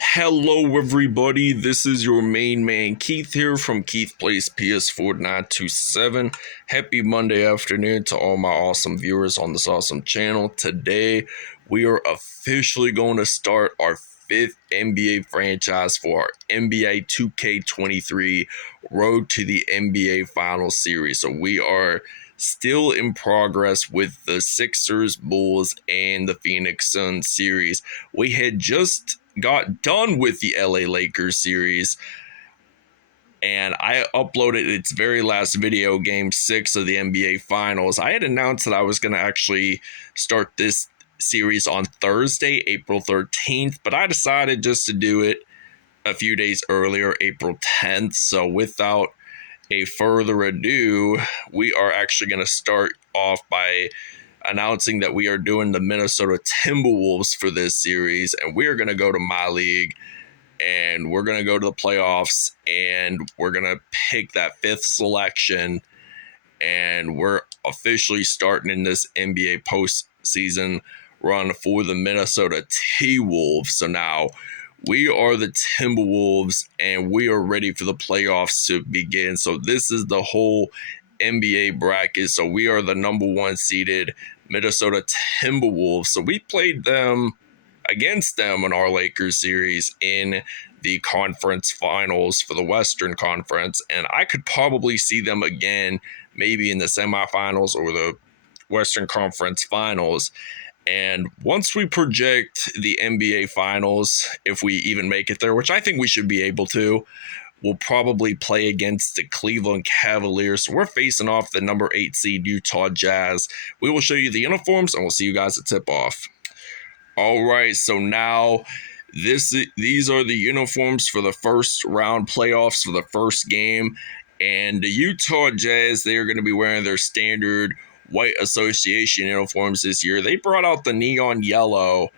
Hello everybody, this is your main man Keith here from Keith Plays PS4 927. Happy Monday afternoon to all my awesome viewers on this awesome channel. Today we are officially going to start our fifth NBA franchise for our NBA 2K23 Road to the NBA Finals series. So we are still in progress with the Sixers, Bulls, and the Phoenix Suns series. We had just got done with the LA Lakers series, and I uploaded its very last video, game 6 of the NBA Finals. I had announced that I was going to actually start this series on Thursday, April 13th, but I decided just to do it a few days earlier, April 10th. So without a further ado, we are actually going to start off by announcing that we are doing the Minnesota TWolves for this series, and we are going to go to my league, and we're going to go to the playoffs, and we're going to pick that fifth selection, and we're officially starting in this NBA postseason run for the Minnesota T-Wolves. So now we are the Timberwolves, and we are ready for the playoffs to begin. So this is the whole NBA bracket. So we are the number 1 seeded Minnesota Timberwolves. So we played them against them in our Lakers series in the conference finals for the Western Conference, and I could probably see them again maybe in the semifinals or the Western Conference finals. And once we project the NBA finals, if we even make it there, which I think we should be able to, we'll probably play against the Cleveland Cavaliers. So we're facing off the number 8 seed Utah Jazz. We will show you the uniforms, and we'll see you guys at tip-off. All right, so now these are the uniforms for the first round playoffs for the first game. And the Utah Jazz, they are going to be wearing their standard white association uniforms this year. They brought out the neon yellow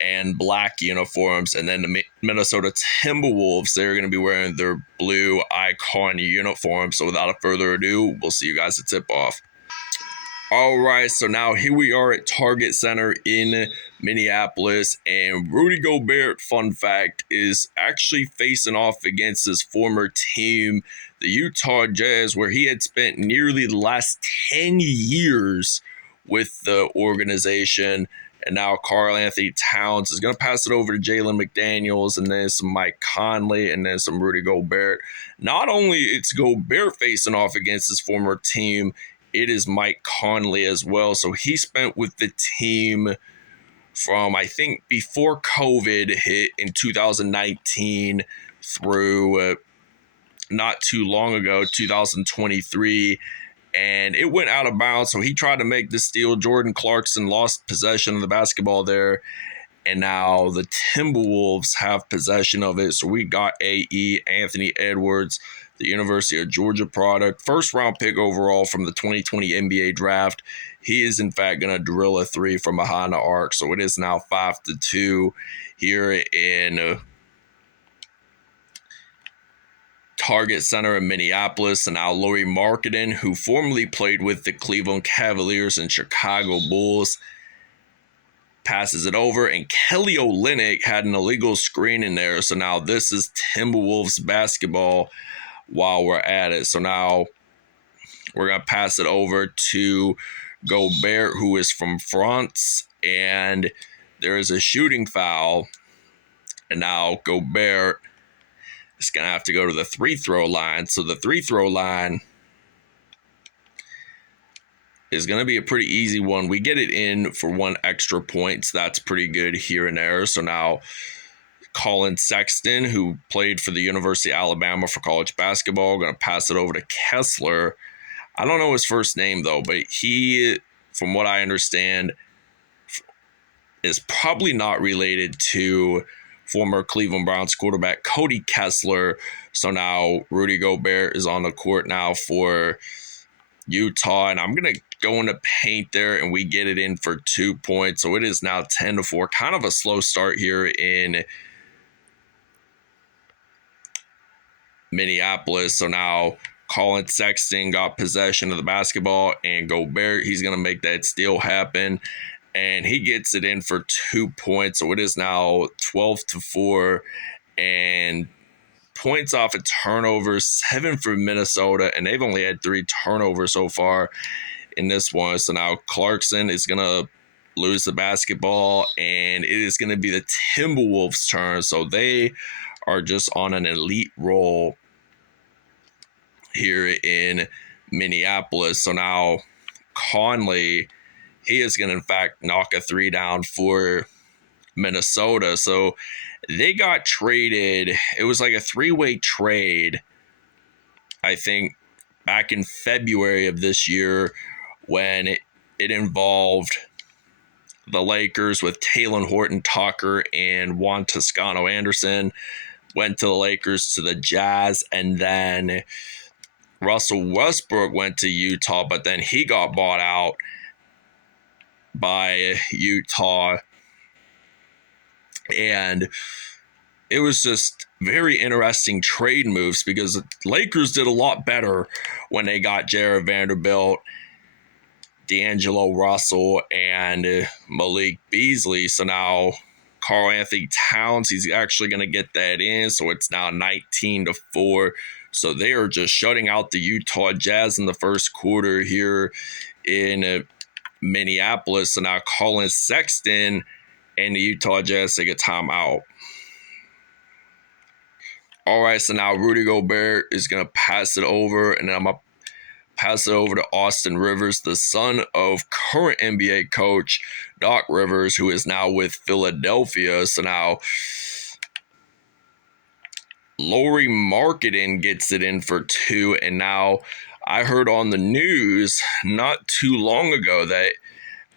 and black uniforms, and then the Minnesota Timberwolves, they're going to be wearing their blue icon uniforms. So without further ado, we'll see you guys at tip-off. All right, so now here we are at Target Center in Minneapolis, and Rudy Gobert, fun fact, is actually facing off against his former team, the Utah Jazz, where he had spent nearly the last 10 years with the organization. And now Karl-Anthony Towns is going to pass it over to Jalen McDaniels, and then some Mike Conley, and then some Rudy Gobert. Not only it's Gobert facing off against his former team, it is Mike Conley as well. So he spent with the team from, I think, before COVID hit in 2019 through not too long ago, 2023. And it went out of bounds, so he tried to make the steal. Jordan Clarkson lost possession of the basketball there, and now the Timberwolves have possession of it. So we got A.E. Anthony Edwards, the University of Georgia product, first-round pick overall from the 2020 NBA draft. He is, in fact, going to drill a 3 from behind the arc, so it is now 5-2 here in Target Center in Minneapolis. And now Lauri Markkanen, who formerly played with the Cleveland Cavaliers and Chicago Bulls, passes it over, and Kelly Olynyk had an illegal screen in there. So now this is Timberwolves basketball while we're at it. So now we're going to pass it over to Gobert, who is from France, and there is a shooting foul. And now Gobert is going to have to go to the free-throw line. So the free-throw line is going to be a pretty easy one. We get it in for 1 extra point, so that's pretty good here and there. So now Colin Sexton, who played for the University of Alabama for college basketball, going to pass it over to Kessler. I don't know his first name, though, but he, from what I understand, is probably not related to former Cleveland Browns quarterback Cody Kessler. So now Rudy Gobert is on the court now for Utah, and I'm going to go into paint there, and we get it in for 2 points. So it is now 10-4. Kind of a slow start here in Minneapolis. So now Colin Sexton got possession of the basketball, and Gobert, he's going to make that steal happen. and he gets it in for 2 points. So it is now 12-4, and points off of turnovers, 7 for Minnesota, and they've only had 3 turnovers so far in this one. So now Clarkson is going to lose the basketball, and it is going to be the Timberwolves' turn. So they are just on an elite roll here in Minneapolis. So now Conley, he is going to in fact knock a 3 down for Minnesota. So they got traded. It was like a 3-way trade, I think, back in February of this year, when it involved the Lakers with Talen Horton-Tucker and Juan Toscano Anderson. Went to the Lakers, to the Jazz, and then Russell Westbrook went to Utah, but then he got bought out by Utah. And it was just very interesting trade moves, because the Lakers did a lot better when they got Jared Vanderbilt, D'Angelo Russell, and Malik Beasley. So now Karl Anthony Towns, he's actually going to get that in. So it's now 19-4. So they are just shutting out the Utah Jazz in the first quarter here in Minneapolis. So now Colin Sexton and the Utah Jazz take a timeout. All right, so now Rudy Gobert is going to pass it over, and then I'm going to pass it over to Austin Rivers, the son of current NBA coach Doc Rivers, who is now with Philadelphia. So now Lauri Markkanen gets it in for 2, and now I heard on the news not too long ago that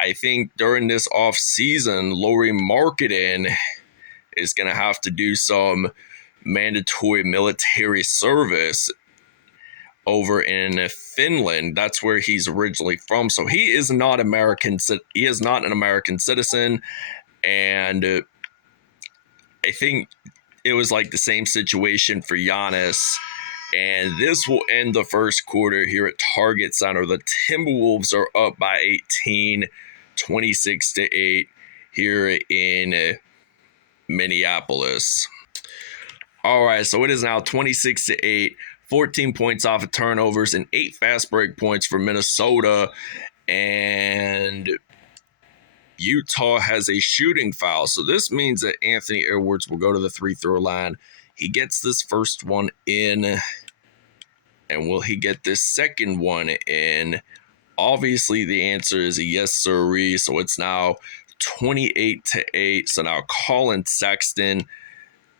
I think during this offseason, Lauri Markkanen is going to have to do some mandatory military service over in Finland. That's where he's originally from. So he is not American. He is not an American citizen, and I think it was like the same situation for Giannis. And this will end the first quarter here at Target Center. The Timberwolves are up by 18, 26-8 here in Minneapolis. All right, so it is now 26-8, 14 points off of turnovers, and 8 fast break points for Minnesota. And Utah has a shooting foul. So this means that Anthony Edwards will go to the free throw line. He gets this first one in. And will he get this second one in? Obviously, the answer is a yes, sirree. So it's now 28-8. So now Colin Sexton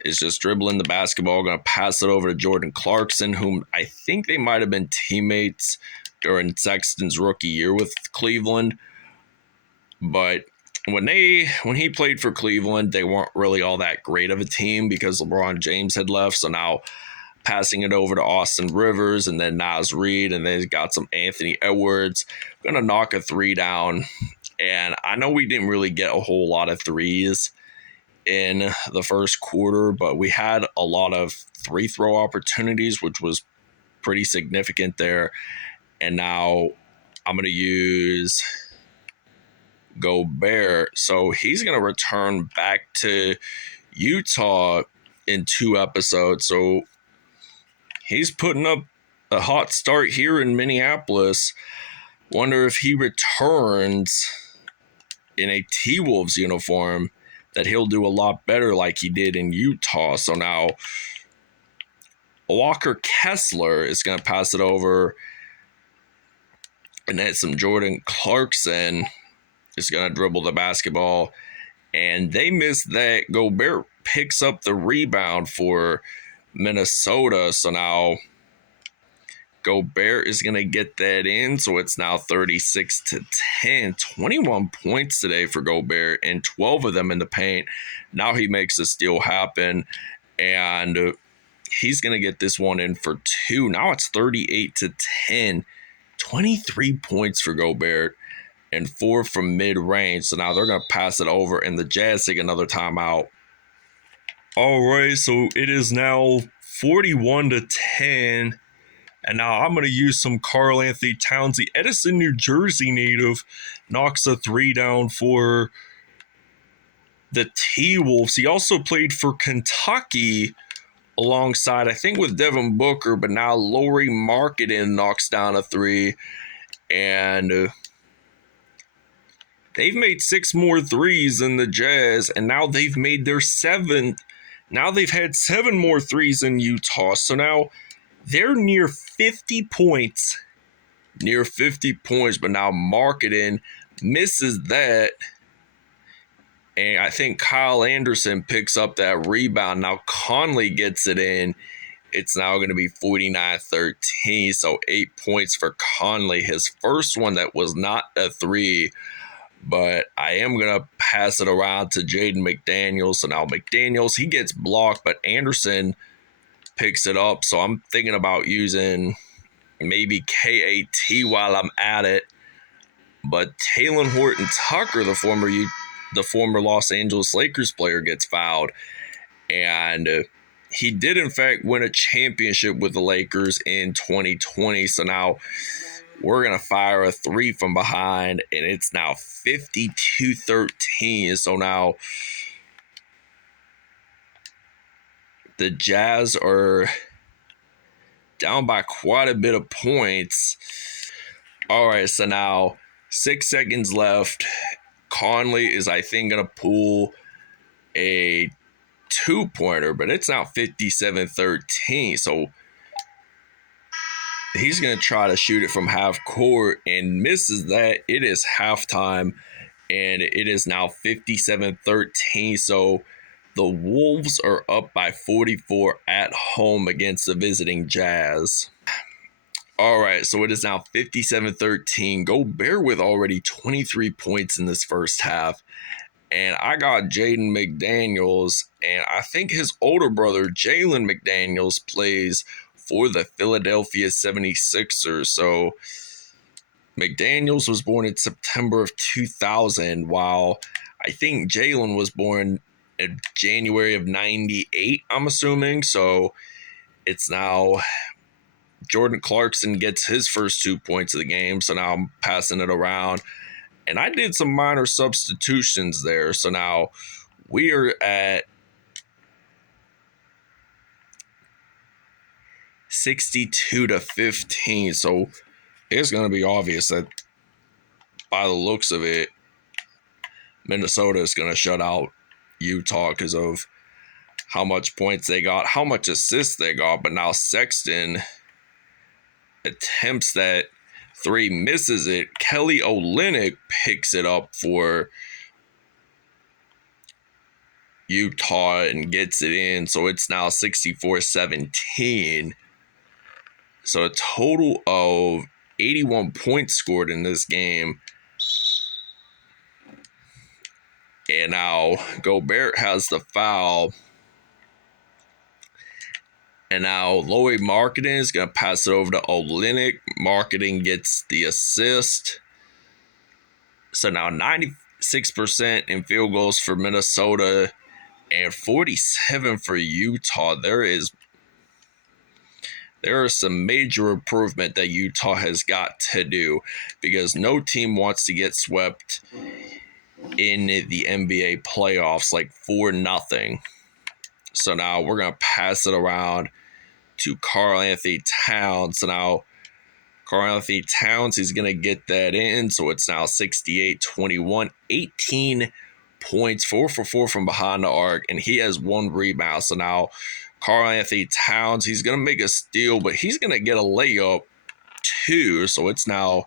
is just dribbling the basketball, going to pass it over to Jordan Clarkson, whom I think they might have been teammates during Sexton's rookie year with Cleveland. But when he played for Cleveland, they weren't really all that great of a team because LeBron James had left. So now passing it over to Austin Rivers and then Naz Reid, and then got some Anthony Edwards. Going to knock a 3 down. And I know we didn't really get a whole lot of threes in the first quarter, but we had a lot of free throw opportunities, which was pretty significant there. And now I'm going to use Gobert. So he's going to return back to Utah in 2 episodes. So he's putting up a hot start here in Minneapolis. Wonder if he returns in a TWolves uniform, that he'll do a lot better like he did in Utah. So now Walker Kessler is going to pass it over, and then some Jordan Clarkson is going to dribble the basketball, and they miss that. Gobert picks up the rebound for Minnesota. So now Gobert is going to get that in. So it's now 36-10. 21 points today for Gobert, and 12 of them in the paint. Now he makes the steal happen, and he's going to get this one in for 2. Now it's 38-10. 23 points for Gobert and 4 from mid-range. So now they're going to pass it over, and the Jazz take another timeout. All right, so it is now 41-10. And now I'm going to use some Karl Anthony Towns. The Edison, New Jersey native knocks a 3 down for the TWolves. He also played for Kentucky alongside, I think, with Devin Booker, but now Lauri Markkanen knocks down a 3. And they've made 6 more threes than the Jazz, and now they've made their 7th. Now they've had 7 more threes in Utah. So now they're near 50 points. Near 50 points, but now Markkanen misses that. And I think Kyle Anderson picks up that rebound. Now Conley gets it in. It's now going to be 49-13. So 8 points for Conley. His first one that was not a 3. But I am going to pass it around to Jaden McDaniels. So now McDaniels, he gets blocked, but Anderson picks it up. So I'm thinking about using maybe KAT while I'm at it. But Talen Horton-Tucker, the former Los Angeles Lakers player, gets fouled. And he did, in fact, win a championship with the Lakers in 2020. So now we're going to fire a 3 from behind, and it's now 52-13. So now the Jazz are down by quite a bit of points. All right, so now 6 seconds left. Conley is, I think, going to pull a 2-pointer, but it's now 57-13. So he's going to try to shoot it from half court and misses that. It is halftime, and it is now 57-13. So the Wolves are up by 44 at home against the visiting Jazz. All right, so it is now 57-13. Gobert with already 23 points in this first half. And I got Jaden McDaniels, and I think his older brother, Jalen McDaniels, plays for the Philadelphia 76ers. So McDaniels was born in September of 2000, while I think Jalen was born in January of 98, I'm assuming. So it's now Jordan Clarkson gets his first 2 points of the game. So now I'm passing it around. And I did some minor substitutions there. So now we are at 62-15. So it's going to be obvious that by the looks of it, Minnesota is going to shut out Utah because of how much points they got, how much assists they got. But now Sexton attempts that 3, misses it. Kelly Olynyk picks it up for Utah and gets it in. So it's now 64-17. So a total of 81 points scored in this game. And now Gobert has the foul. And now Lauri Markkanen is going to pass it over to Olynyk. Markkanen gets the assist. So now 96% in field goals for Minnesota and 47 for Utah. There is some major improvement that Utah has got to do because no team wants to get swept in the NBA playoffs like 4-0. So now we're going to pass it around to Karl Anthony Towns. So now Karl Anthony Towns, he's going to get that in. So it's now 68-21, 18 points, 4 for 4 from behind the arc, and he has 1 rebound. So now Karl Anthony Towns, he's going to make a steal, but he's going to get a layup too. So it's now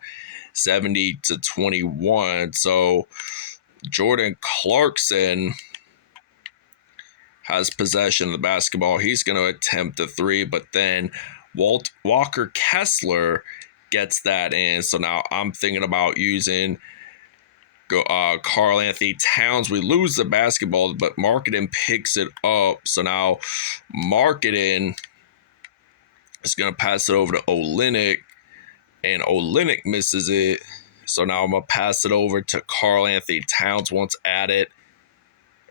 70-21. So Jordan Clarkson has possession of the basketball. He's going to attempt a 3, but then Walker Kessler gets that in. So now I'm thinking about using Karl Anthony Towns. We lose the basketball, but Markkanen picks it up. So now Markkanen is going to pass it over to Olynyk, and Olynyk misses it. So now I'm going to pass it over to Karl Anthony Towns once at it.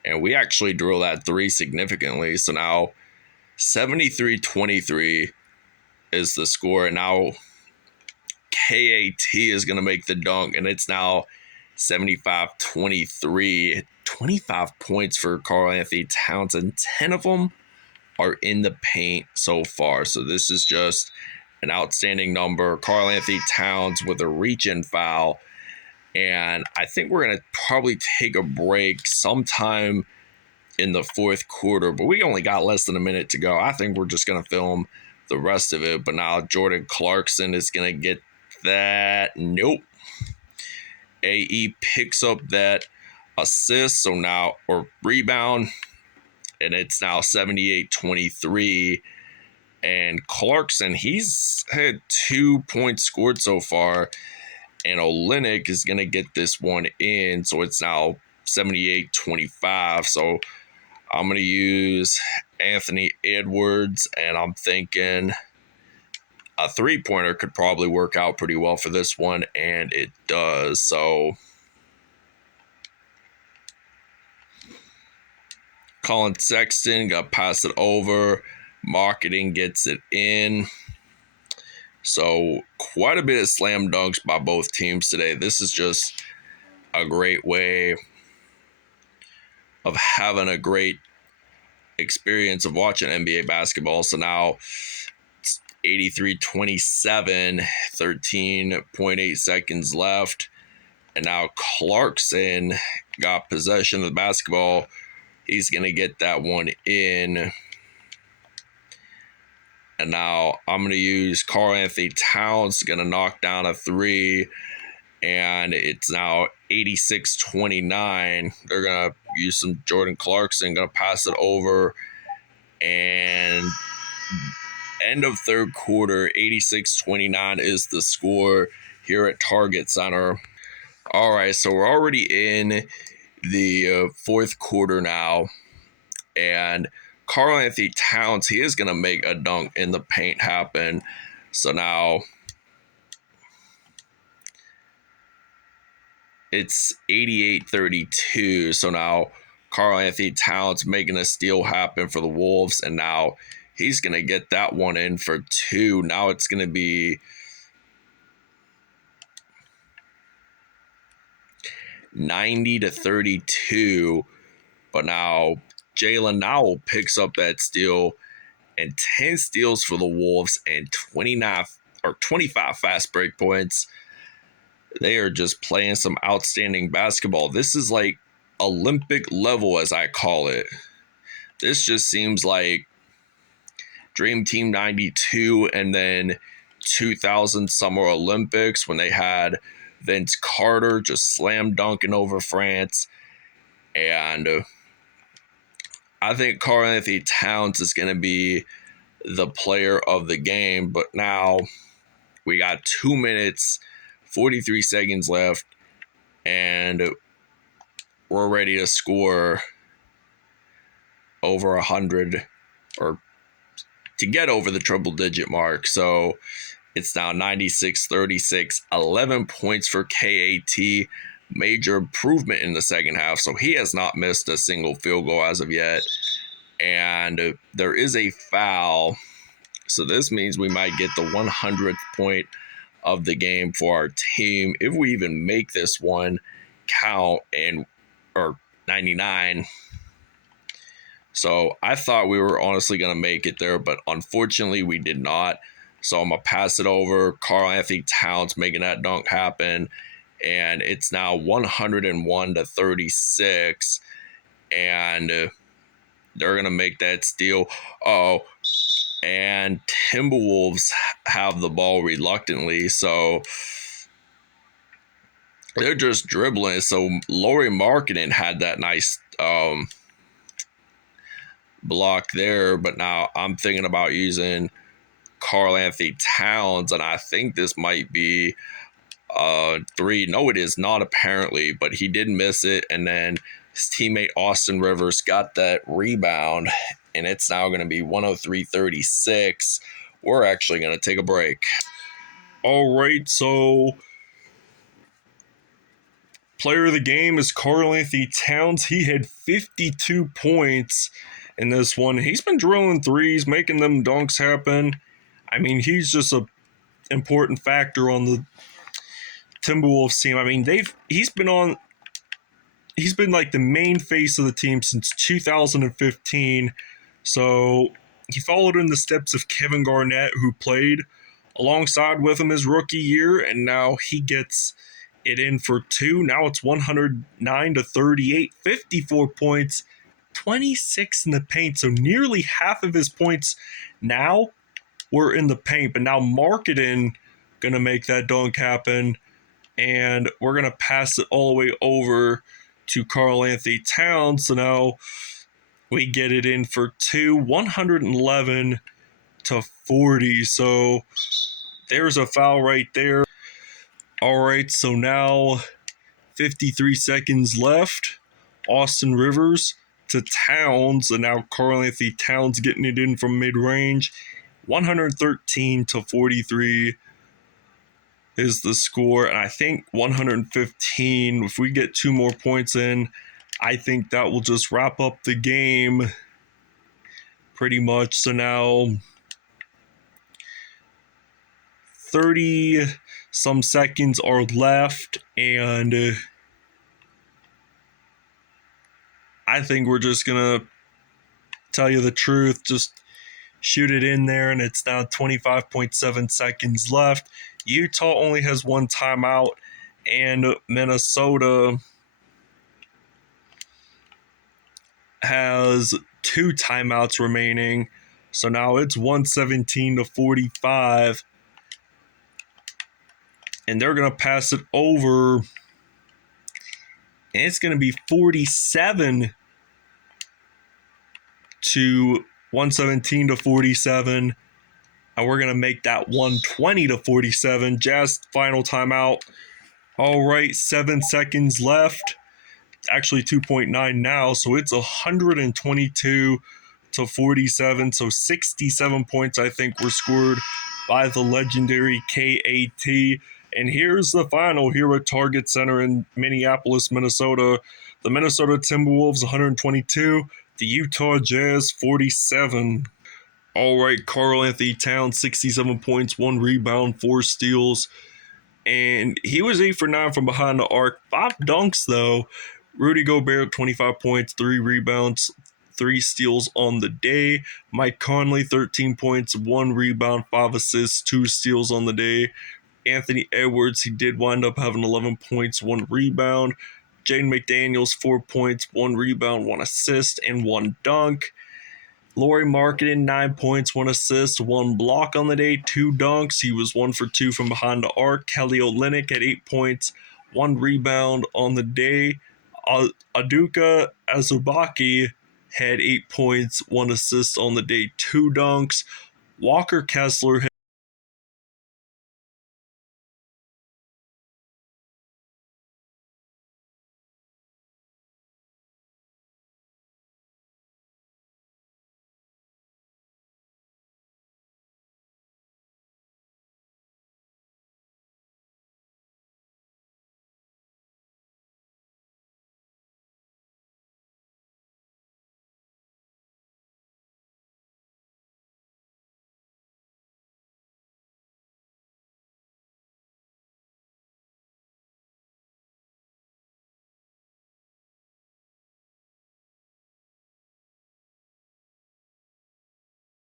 And we actually drill that 3 significantly. So now 73-23 is the score. And now KAT is going to make the dunk, and it's now 75-23. 25 points for Karl Anthony Towns, and 10 of them are in the paint so far. So this is just an outstanding number. Karl Anthony Towns with a reach-in foul. And I think we're going to probably take a break sometime in the fourth quarter, but we only got less than a minute to go. I think we're just going to film the rest of it. But now Jordan Clarkson is going to get that. Nope. AE picks up that assist, so now, or rebound, and it's now 78-23. And Clarkson, he's had 2 points scored so far, and Olynyk is going to get this one in, so it's now 78-25. So I'm going to use Anthony Edwards, and I'm thinking a three-pointer could probably work out pretty well for this one, and it does. So Colin Sexton got passed it over. Marketing gets it in. So quite a bit of slam dunks by both teams today. This is just a great way of having a great experience of watching NBA basketball. So now it's 83-27, 13.8 seconds left. And now Clarkson got possession of the basketball. He's going to get that one in. And now I'm going to use Karl Anthony Towns, going to knock down a three. And it's now 86-29. They're going to use some Jordan Clarkson, going to pass it over. And end of third quarter, 86-29 is the score here at Target Center. All right, so we're already in the fourth quarter now. And Karl Anthony Towns, he is going to make a dunk in the paint happen. So now it's 88-32. So now Karl Anthony Towns making a steal happen for the Wolves. And now he's going to get that one in for two. Now it's going to be 90-32. But now Jalen Nowell picks up that steal, and 10 steals for the Wolves and 25 fast break points. They are just playing some outstanding basketball. This is like Olympic level, as I call it. This just seems like Dream Team 92 and then 2000 Summer Olympics when they had Vince Carter just slam dunking over France. And I think Karl Anthony Towns is going to be the player of the game. But now we got 2 minutes, 43 seconds left, and we're ready to score over 100 or to get over the triple-digit mark. So it's now 96-36, 11 points for KAT. Major improvement in the second half. So he has not missed a single field goal as of yet. And there is a foul. So this means we might get the 100th point of the game for our team if we even make this one count, or 99. So I thought we were honestly going to make it there, but unfortunately we did not. So I'm going to pass it over. Karl Anthony Towns making that dunk happen. And it's now 101-36. And they're going to make that steal. And Timberwolves have the ball reluctantly. So they're just dribbling. So Lauri Markkanen had that nice block there. But now I'm thinking about using Karl Anthony Towns. And I think this might be three. No, it is not apparently, but he did miss it. And then his teammate Austin Rivers got that rebound, and it's now going to be 103-36. We're actually going to take a break. All right, so player of the game is Karl Anthony Towns. He had 52 points in this one. He's been drilling threes, making them dunks happen. I mean, he's just a important factor on the Timberwolves team. I mean, he's been like the main face of the team since 2015. So he followed in the steps of Kevin Garnett, who played alongside with him his rookie year, and now he gets it in for two. Now it's 109 to 38, 54 points, 26 in the paint. So nearly half of his points now were in the paint. But now Marketing gonna make that dunk happen, and we're gonna pass it all the way over to Karl Anthony Towns. So now we get it in for two, 111 to 40. So there's a foul right there. All right, so now 53 seconds left. Austin Rivers to Towns, and now Karl Anthony Towns getting it in from mid-range. 113 to 43 is the score, and I think 115, if we get two more points in, I think that will just wrap up the game pretty much. So now 30 some seconds are left, and I think we're just gonna tell you the truth, just shoot it in there, and it's now 25.7 seconds left. Utah only has one timeout, and Minnesota has two timeouts remaining. So now it's 117 to 45, and they're going to pass it over, and it's going to be 47 to 117 to 47, and we're going to make that 120 to 47. Jazz final timeout. All right, 7 seconds left. Actually 2.9 now, so it's 122 to 47. So 67 points, I think, were scored by the legendary KAT. And here's the final here at Target Center in Minneapolis, Minnesota. The Minnesota Timberwolves 122, the Utah Jazz 47. All right, Karl Anthony Towns 67 points, 1 rebound, 4 steals, and he was 8 for 9 from behind the arc. 5 dunks though. Rudy Gobert 25 points, 3 rebounds, 3 steals on the day. Mike Conley 13 points, 1 rebound, 5 assists, 2 steals on the day. Anthony Edwards, he did wind up having 11 points, 1 rebound. Jaden McDaniels 4 points, 1 rebound, 1 assist, and 1 dunk. Lauri Markkanen 9 points, 1 assist, 1 block on the day, 2 dunks. He was 1 for 2 from behind the arc. Kelly Olynyk at 8 points, 1 rebound on the day. Aduka Azubaki had 8 points, 1 assist on the day, 2 dunks. Walker Kessler